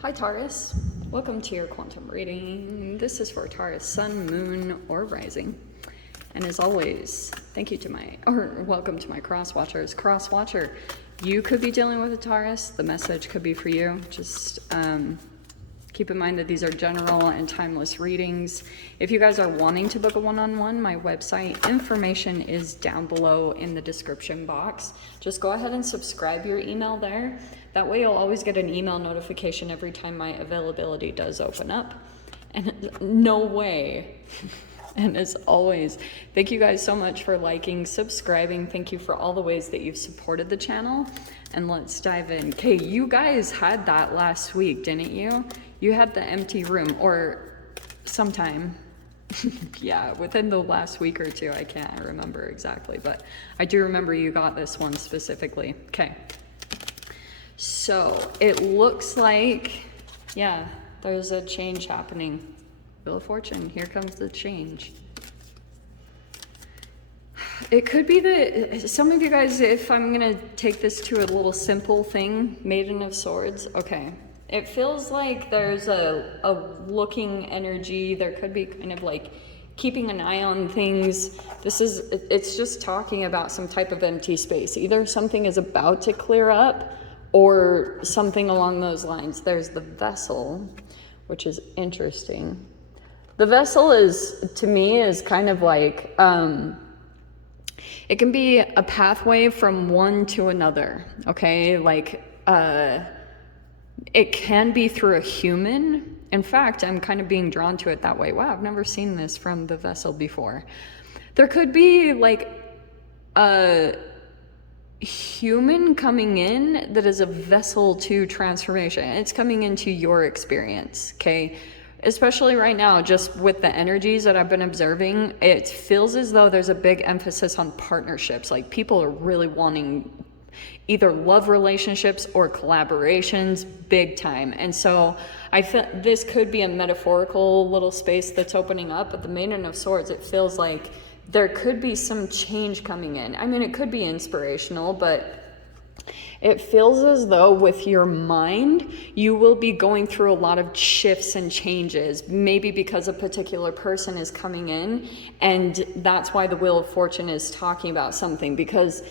Hi Taurus, welcome to your quantum reading. This is for Taurus, sun, moon, or rising. And as always, welcome to my cross watchers. Cross watcher, you could be dealing with a Taurus. The message could be for you. Just keep in mind that these are general and timeless readings. If you guys are wanting to book a one-on-one, my website information is down below in the description box. Just go ahead and subscribe your email there. That way you'll always get an email notification every time my availability does open up. And no way. And as always, thank you guys so much for liking, subscribing. Thank you for all the ways that you've supported the channel. And let's dive in. Okay, you guys had that last week, didn't you? You had the empty room, or sometime. Yeah, within the last week or two. I can't remember exactly, but I do remember you got this one specifically. Okay. So it looks like, yeah, there's a change happening. Wheel of Fortune, here comes the change. It could be that some of you guys, if I'm gonna take this to a little simple thing, Maiden of Swords, okay. It feels like there's a looking energy. There could be kind of like keeping an eye on things. It's just talking about some type of empty space. Either something is about to clear up or something along those lines. There's the vessel, which is interesting. The vessel is, to me, is kind of like, it can be a pathway from one to another, okay? Like, it can be through a human. In fact, I'm kind of being drawn to it that way. Wow, I've never seen this from the vessel before. There could be like a human coming in that is a vessel to transformation. It's coming into your experience, okay? Especially right now, just with the energies that I've been observing, it feels as though there's a big emphasis on partnerships. Like people are really wanting either love relationships or collaborations big time. And so I feel this could be a metaphorical little space that's opening up, but the Maiden of Swords, it feels like there could be some change coming in. I mean, it could be inspirational, but it feels as though with your mind, you will be going through a lot of shifts and changes, maybe because a particular person is coming in, and that's why the Wheel of Fortune is talking about something, because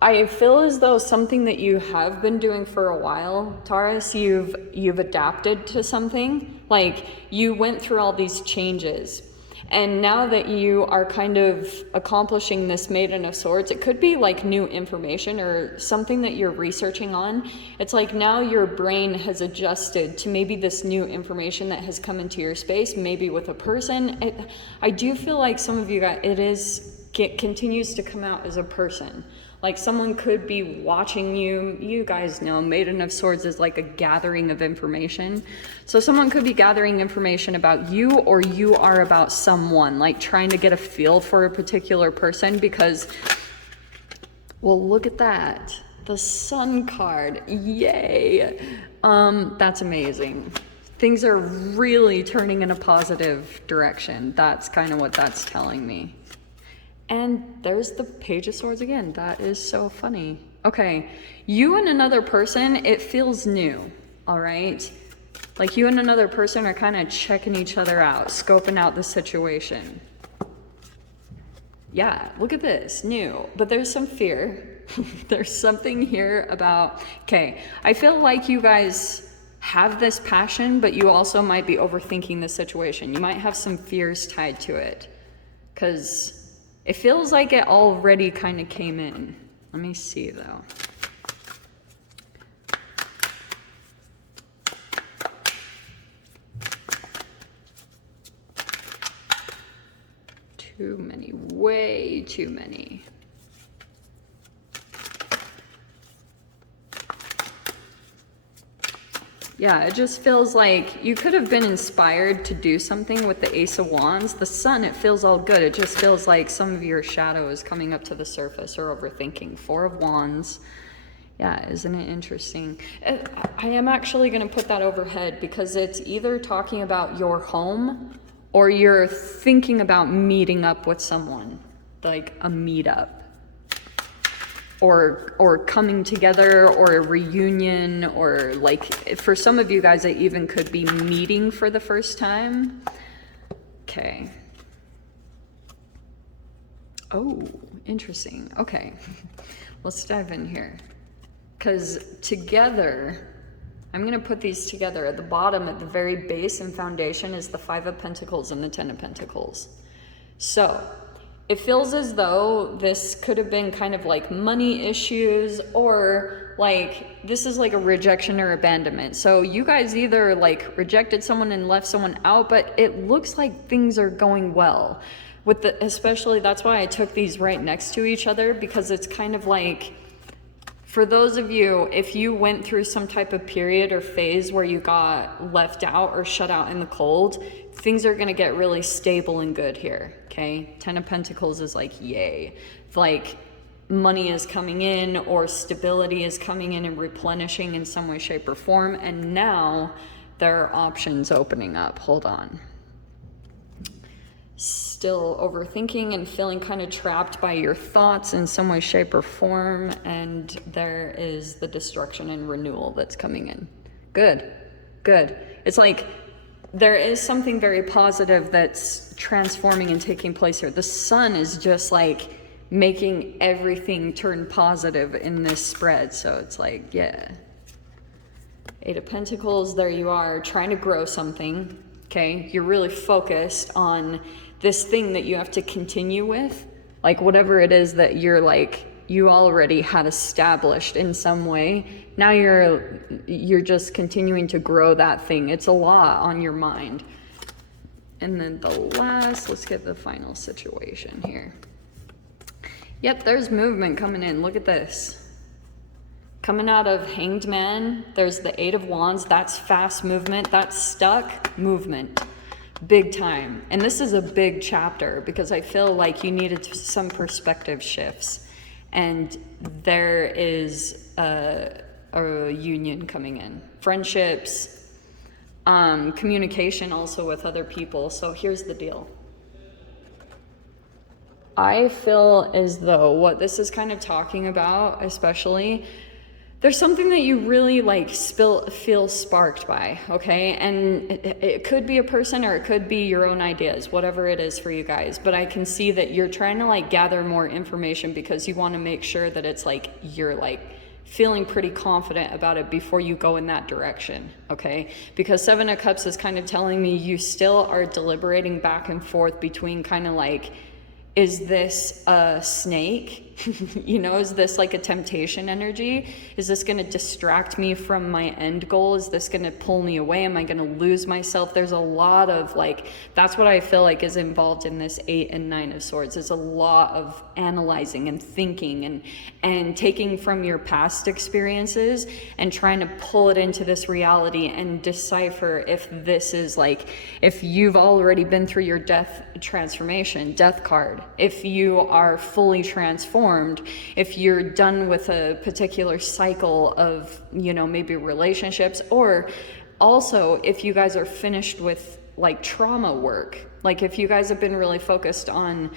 I feel as though something that you have been doing for a while, Taurus, you've adapted to something. Like you went through all these changes. And now that you are kind of accomplishing this Maiden of Swords, it could be like new information or something that you're researching on. It's like now your brain has adjusted to maybe this new information that has come into your space, maybe with a person. I do feel like some of you guys, it continues to come out as a person. Like someone could be watching you. You guys know Maiden of Swords is like a gathering of information. So someone could be gathering information about you, or you are about someone, like trying to get a feel for a particular person because, well, look at that. The Sun card, yay. That's amazing. Things are really turning in a positive direction. That's kind of what that's telling me. And there's the Page of Swords again. That is so funny. Okay, you and another person, it feels new, all right? Like you and another person are kind of checking each other out, scoping out the situation. Yeah, look at this, new. But there's some fear. There's something here about, okay, I feel like you guys have this passion, but you also might be overthinking the situation. You might have some fears tied to it, because it feels like it already kind of came in. Let me see though. Too many, way too many. Yeah, it just feels like you could have been inspired to do something with the Ace of Wands. The Sun, it feels all good. It just feels like some of your shadow is coming up to the surface or overthinking. Four of Wands. Yeah, isn't it interesting? I am actually going to put that overhead because it's either talking about your home or you're thinking about meeting up with someone, like a meetup. or coming together, or a reunion, or like for some of you guys it even could be meeting for the first time. Okay. Oh, interesting. Okay, let's dive in here, because together, I'm going to put these together. At the bottom, at the very base and foundation, is the Five of Pentacles and the Ten of Pentacles. So it feels as though this could have been kind of like money issues, or like this is like a rejection or abandonment. So you guys either like rejected someone and left someone out, but it looks like things are going well. With the, especially, that's why I took these right next to each other, because it's kind of like, for those of you, if you went through some type of period or phase where you got left out or shut out in the cold, things are going to get really stable and good here, okay? Ten of Pentacles is like, yay. Like, money is coming in, or stability is coming in and replenishing in some way, shape, or form, and now there are options opening up. Hold on. Still overthinking and feeling kind of trapped by your thoughts in some way, shape, or form, and there is the destruction and renewal that's coming in. Good, good. It's like there is something very positive that's transforming and taking place here. The sun is just like making everything turn positive in this spread, so it's like, yeah. Eight of Pentacles, there you are, trying to grow something, okay? You're really focused on this thing that you have to continue with, like whatever it is that you're like, you already had established in some way. Now you're just continuing to grow that thing. It's a lot on your mind. And then the last, let's get the final situation here. Yep, there's movement coming in. Look at this. Coming out of Hanged Man, there's the Eight of Wands. That's fast movement. That's stuck movement. Big time. And this is a big chapter, because I feel like you needed some perspective shifts, and there is a union coming in, friendships, communication also with other people. So here's the deal. I feel as though what this is kind of talking about, especially, there's something that you really like feel sparked by, okay? And it could be a person, or it could be your own ideas, whatever it is for you guys. But I can see that you're trying to like gather more information, because you want to make sure that it's like you're like feeling pretty confident about it before you go in that direction, okay? Because Seven of Cups is kind of telling me you still are deliberating back and forth between kind of like, is this a snake? You know, is this like a temptation energy? Is this going to distract me from my end goal? Is this going to pull me away? Am I going to lose myself? There's a lot of like, that's what I feel like is involved in this 8 and 9 of Swords. It's a lot of analyzing and thinking and taking from your past experiences and trying to pull it into this reality and decipher if this is like, if you've already been through your death transformation, death card, if you are fully transformed, if you're done with a particular cycle of, you know, maybe relationships, or also if you guys are finished with like trauma work, like if you guys have been really focused on,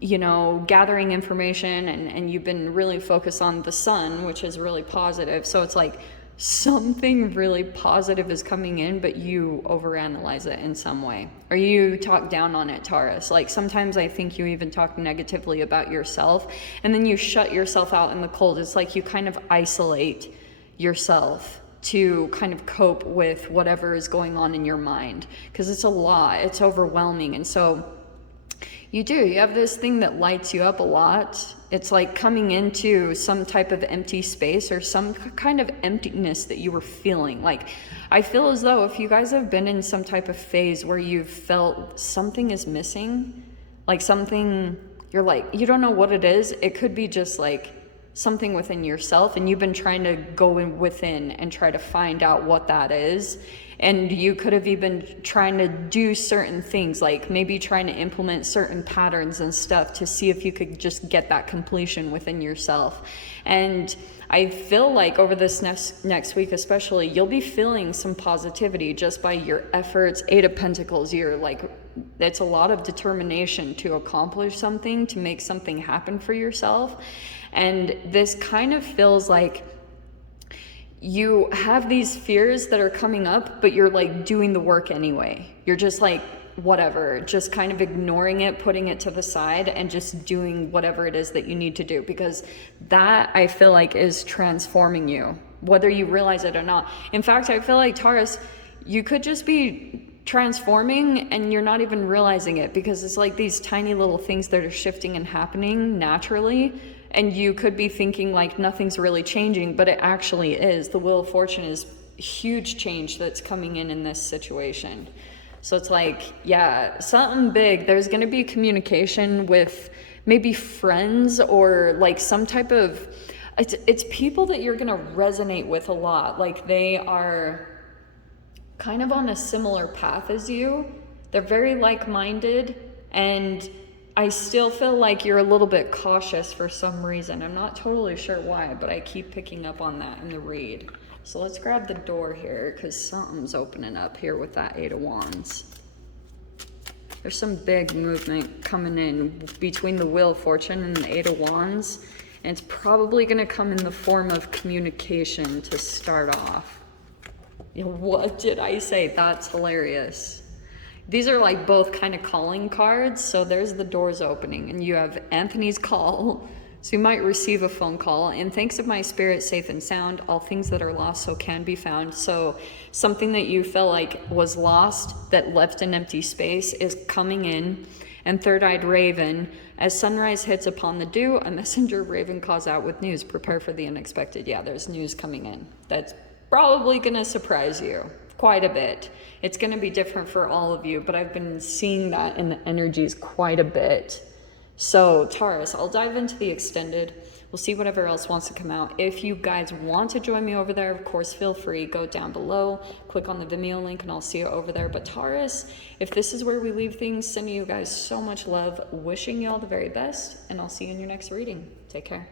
you know, gathering information and you've been really focused on the sun, which is really positive. So it's like something really positive is coming in, but you overanalyze it in some way, or you talk down on it, Taurus. Like sometimes I think you even talk negatively about yourself, and then you shut yourself out in the cold. It's like you kind of isolate yourself to kind of cope with whatever is going on in your mind, because it's a lot, it's overwhelming. And so you have this thing that lights you up a lot. It's like coming into some type of empty space, or some kind of emptiness that you were feeling. Like, I feel as though if you guys have been in some type of phase where you've felt something is missing, like something, you're like, you don't know what it is. It could be just like something within yourself, and you've been trying to go in within and try to find out what that is. And you could have even trying to do certain things, like maybe trying to implement certain patterns and stuff to see if you could just get that completion within yourself. And I feel like over this next week especially, you'll be feeling some positivity just by your efforts. 8 of Pentacles, you're like it's a lot of determination to accomplish something, to make something happen for yourself. And this kind of feels like you have these fears that are coming up, but you're like doing the work anyway. You're just like, whatever, just kind of ignoring it, putting it to the side, and just doing whatever it is that you need to do, because that, I feel like, is transforming you, whether you realize it or not. In fact, I feel like, Taurus, you could just be transforming and you're not even realizing it, because it's like these tiny little things that are shifting and happening naturally, and you could be thinking like nothing's really changing, but it actually is. The Wheel of Fortune is huge change that's coming in this situation. So it's like, yeah, something big. There's going to be communication with maybe friends, or like some type of, it's people that you're going to resonate with a lot. Like they are kind of on a similar path as you. They're very like-minded, and I still feel like you're a little bit cautious for some reason. I'm not totally sure why, but I keep picking up on that in the read. So let's grab the door here, because something's opening up here with that Eight of Wands. There's some big movement coming in between the Wheel of Fortune and the Eight of Wands, and it's probably going to come in the form of communication to start off. What did I say? That's hilarious. These are like both kind of calling cards. So there's the doors opening, and you have Anthony's call. So you might receive a phone call, and thanks of my spirit, safe and sound, all things that are lost so can be found. So something that you felt like was lost, that left an empty space, is coming in. And third-eyed raven, as sunrise hits upon the dew, a messenger raven calls out with news. Prepare for the unexpected. Yeah, there's news coming in. That's probably going to surprise you quite a bit. It's going to be different for all of you, but I've been seeing that in the energies quite a bit. So Taurus, I'll dive into the extended. We'll see whatever else wants to come out. If you guys want to join me over there, of course, feel free. Go down below, click on the Vimeo link, and I'll see you over there. But Taurus, if this is where we leave things, sending you guys so much love, wishing you all the very best, and I'll see you in your next reading. Take care.